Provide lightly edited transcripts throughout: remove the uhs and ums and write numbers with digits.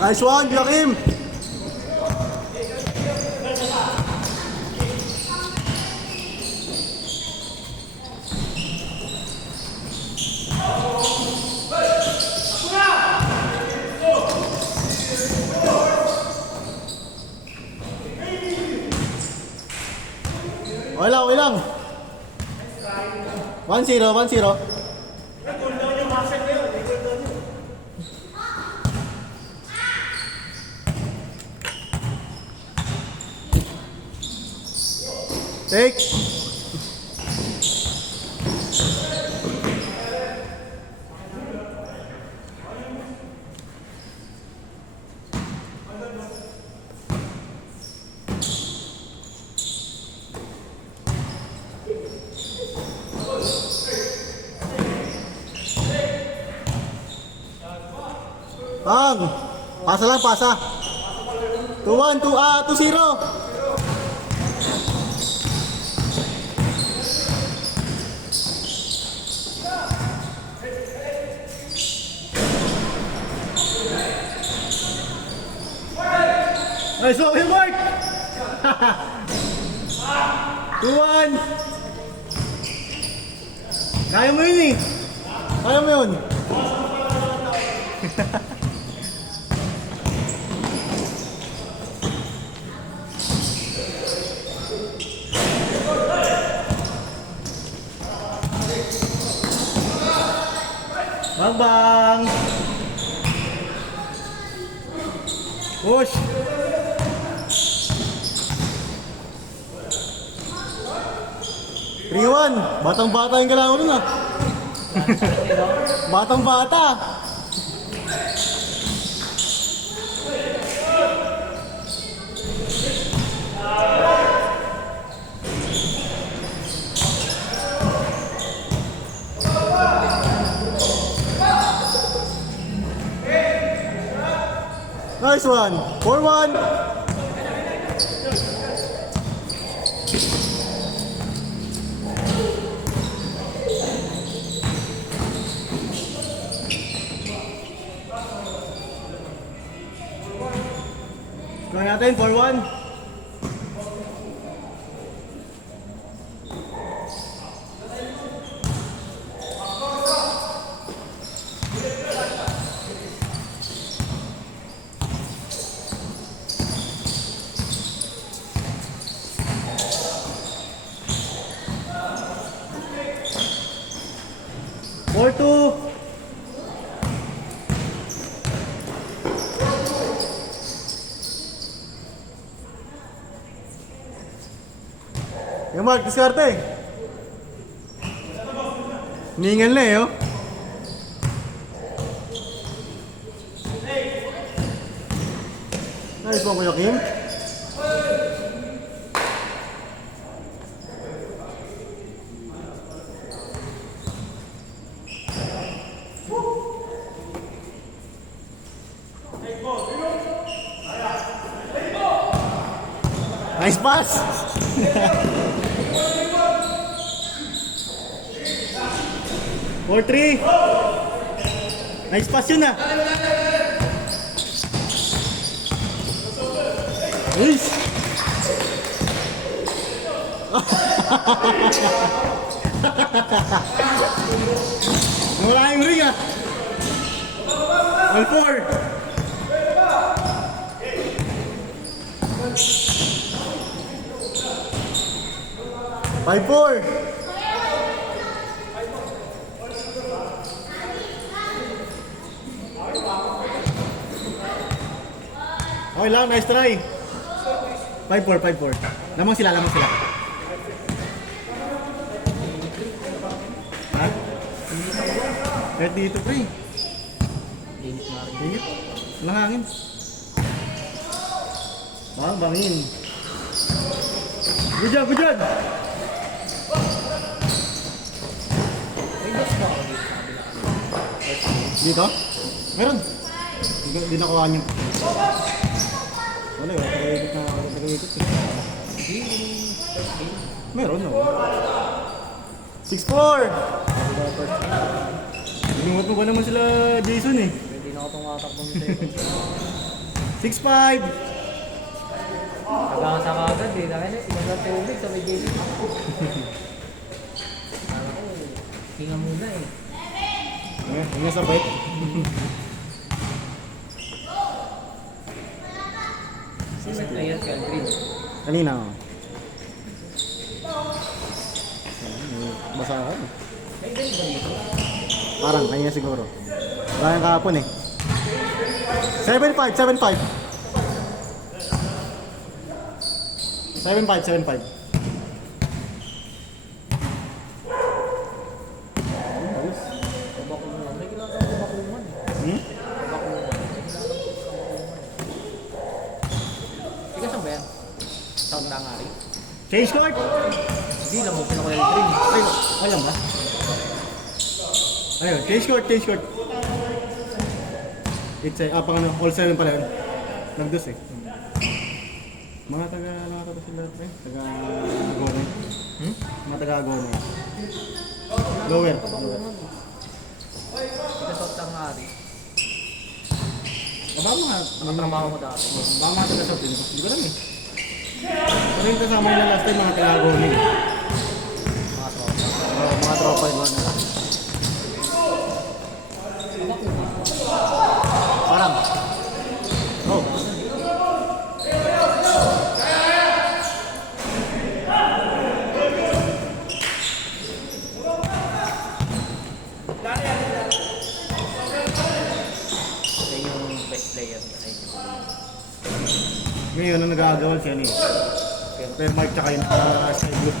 Nice one, Joaquim! Okay lang, okay lang. 1-0, 1-0. Take. Bang! Pasa lang, pasa. 2-1, 2-0. Nice one, Mark! 2-1. Kaya mo yun eh. Kaya mo yun. Bang bang. Push. Riwan, batang-bata yung kailangan nun ah. Batang-bata. Nice one. 4-1. Gawin natin, 4-1. Four two. Yung Mark, diskarte. Ningal na eh, oh. Nice one, Kuya Kim. Nice pass! 4-3. Nice pass yun ah. Nice! Wala yung ring ah. All 4. 5-4. Okay lang, nice try. 5-4, 5-4. Lamang sila, lamang sila. Ha? Kahit dito pre. Init. Walang hangin. Bangin. Good job, good job. Dito? Meron. Hindi nakuha niyo. Wala yun, nag-ikot eh. Meron no. 6-4! Binungot mo ba naman sila Jason eh? Hindi na ako tumatakbo ng second. 6'5". Nagkakasa ka agad eh. Dahil ilang na tubig sa may gate. Hinga muna eh. Hinga sa bait. Simet na yan kay Green. Kanina oh. Basa ako. May ganun ba dito? Parang kanina siguro. Wala yung kahapon eh. 7'5", 7'5". 7'5", 7'5". Ayos. Kabakulungan. May ginagawa kabakulungan eh. Hmm? Kabakulungan. May ginagawa kabakulungan. Ika saan ba yan? Taon na nga rin. Change court! Hindi lang mo pinakula yung Green. Ay, alam ba? Ayun, change court, change court. It's pang ano, all 7 pala yun. Nagdos eh. Mga taga, nakakata sila eh. Taga Agone. Hmm? Mga taga Agone. Lower. Kabakulungan. Ika sa Taon nga rin. Baka mga, Nakatrabaho mo dati. baka mga taga South Hindi ko alam eh. Pero yung kasama nila last time, mga taga Agone. Mga tropa. Mga tropa yun na. Parang. Oh. Siya yung best player sa inyo. Ngayon, ang nag-aagawan siya niya. Pero Mark tsaka yung sky blue.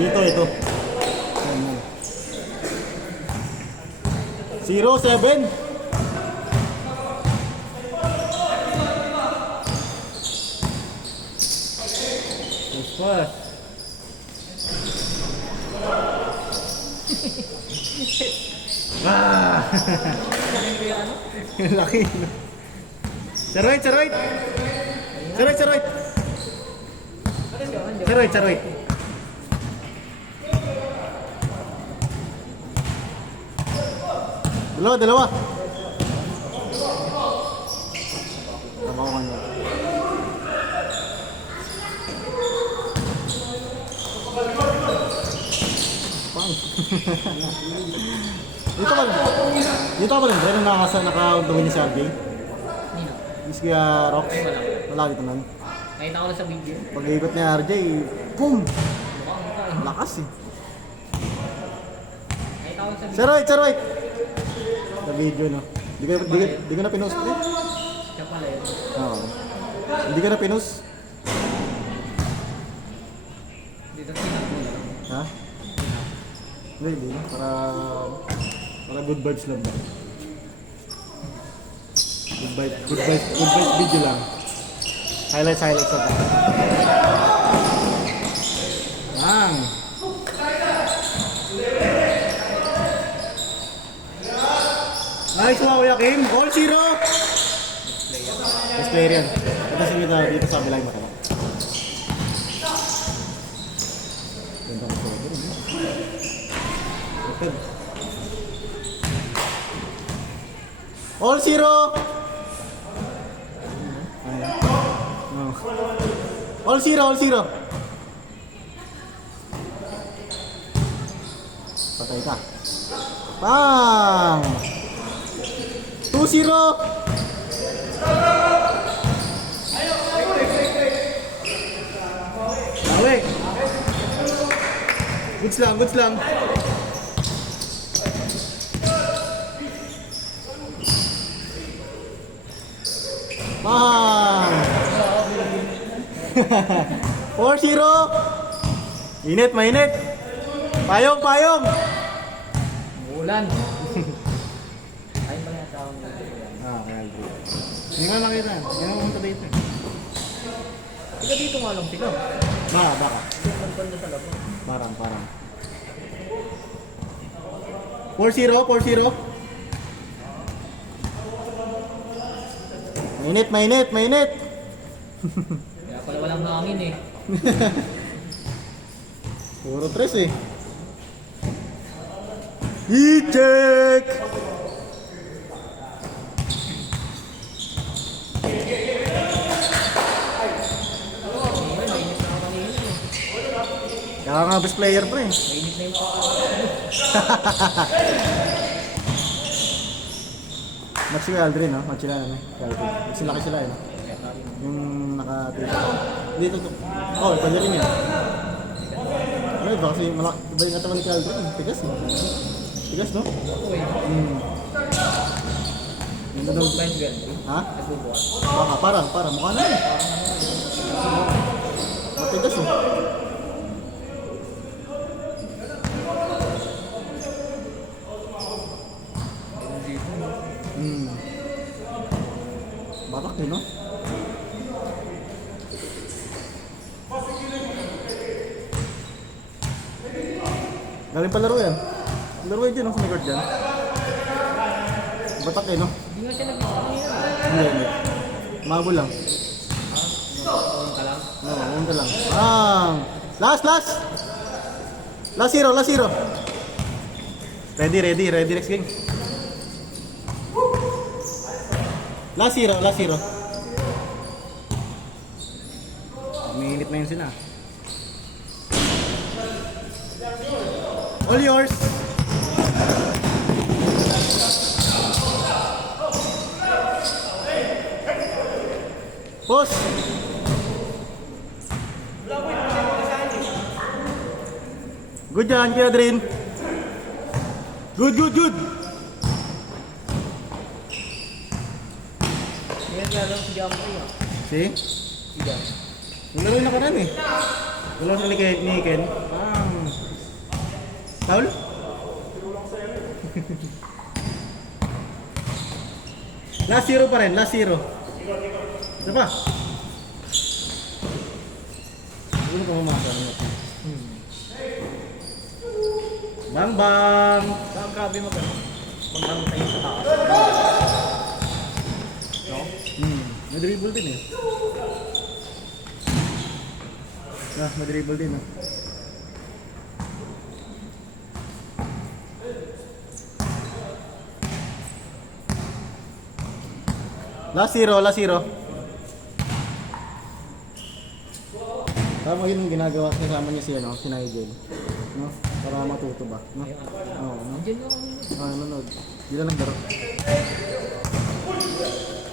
Ito. 0-7. Yes, pa. Ah! Laki. Saroit. Saroit. Dalawa. Tama ko kanya. Pang. Dito ka ba rin? Dahil naka-domin ni si RJ? Nino? Yung si Rox? Ay, wala. Wala dito nun. Nakita ko lang sa video. Pag-ikot ni RJ, boom! Mukha eh. Lakas eh. Nakita ko lang sa video. Saroit! Sa video no. Di ko na pinost eh. Siya pala yun. Oo. Hindi ka na pinost. Dito tinakbo na lang. Ha? Hindi na. Para good vibes lang ba? Good vibes video lang. Highlights lang. Ang. Nice one, Kuya Kim. All 0. Best player yan. Ito si dito sa bilay mo. Ganda ng shoulder. Okay. All 0. No. All 0. Patay ka. Bang! 2-0. Awe. Goods lang. Bang! 4-0. Mainit. Payong. Ulan. Ayun pala yung tawag nito. Kaya Aldrin. Hindi nga nakita. Hindi nga pumunta dito. Ika dito nga lang sila. Baka. Banda sa labas. Parang. 4-0. Mainit. Kaya pala walang hangin eh. Puro tres eh. I-check! Mainit na ako kanina. Kaya nga best player pre. Mainit na yung Match si Aldrin, no? Match sila, ano? Aldrin. Mas laki sila, no? Yung nakatira. Dito to. Oh, pwede rin yan. Ano ba? Kasi malaki. Iba yung katawan ni Aldrin. Tigas, no? Tigas, no? Ganda daw. Blind girl. Ha? Nagbubuhat. Baka, parang. Mukha na yun. Matigas, oh. Batak din, no? Galing pa laro yan. Laro yan dyan, no? Sa may guard dyan. Batak eh, no? Hindi nga siya nag-isa kanina. Hindi. Mabul lang. Taon ka lang. Oo, unta lang. Last! Last zero. Ready next game. Last zero. Umiinit na yun sila. All yours! Boss! Good yan, Kuya Adrin. Good. Ngayon lalo si Jamboy ah. See? Si Jam. Nilaro na ka rin eh. Nilaro sa ni Ken. Paul? Last zero pa rin, Isa pa. Siguro pa mamasa. Bang! Saan grabe mag-ano tayo sa taas. No? Madribble din eh. Madribble din ah. Last zero. Tama yun yung ginagawa kasama niya si Nigel. No? Para matuto ba? No? Oo. No? Andiyan nga kanina. Nanonood. Hindi lang naglaro.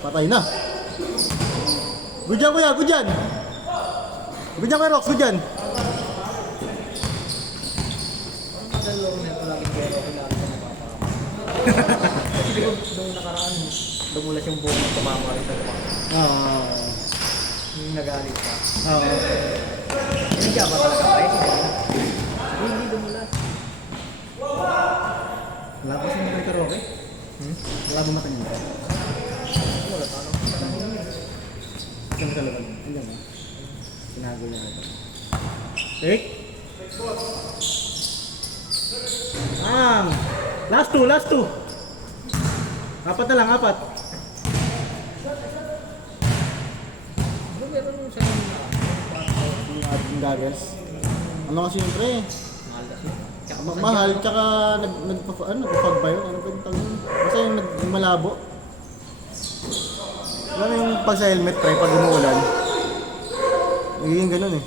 Patay na. Good job, kuya. Good job, kuya Rox. Good job. Dalawa na palaging kaya ako lalo sa napapakama. Kasi nung nakaraan, dumulas yung buong ng tumama rin sa lupa. Yung nagalit ka. Hindi ka ba talaga kayo? Hindi dumulas. Wala pa siya mga karaoke? Wala ba mata niya? Wala tanong. Isang talaga. Ayan na. Sinago niya ito. Take. Last two. Apat na lang. Ano meron nung sa Yung goggles. Ano kasi yun pre? mahal kasi. Tsaka Mahal, tsaka nagpapag ba yun? Ano ba yung tawag yun? Basta yung malabo. Alam mo yung pag sa helmet pre, pag umuulan, nagiging ganun eh.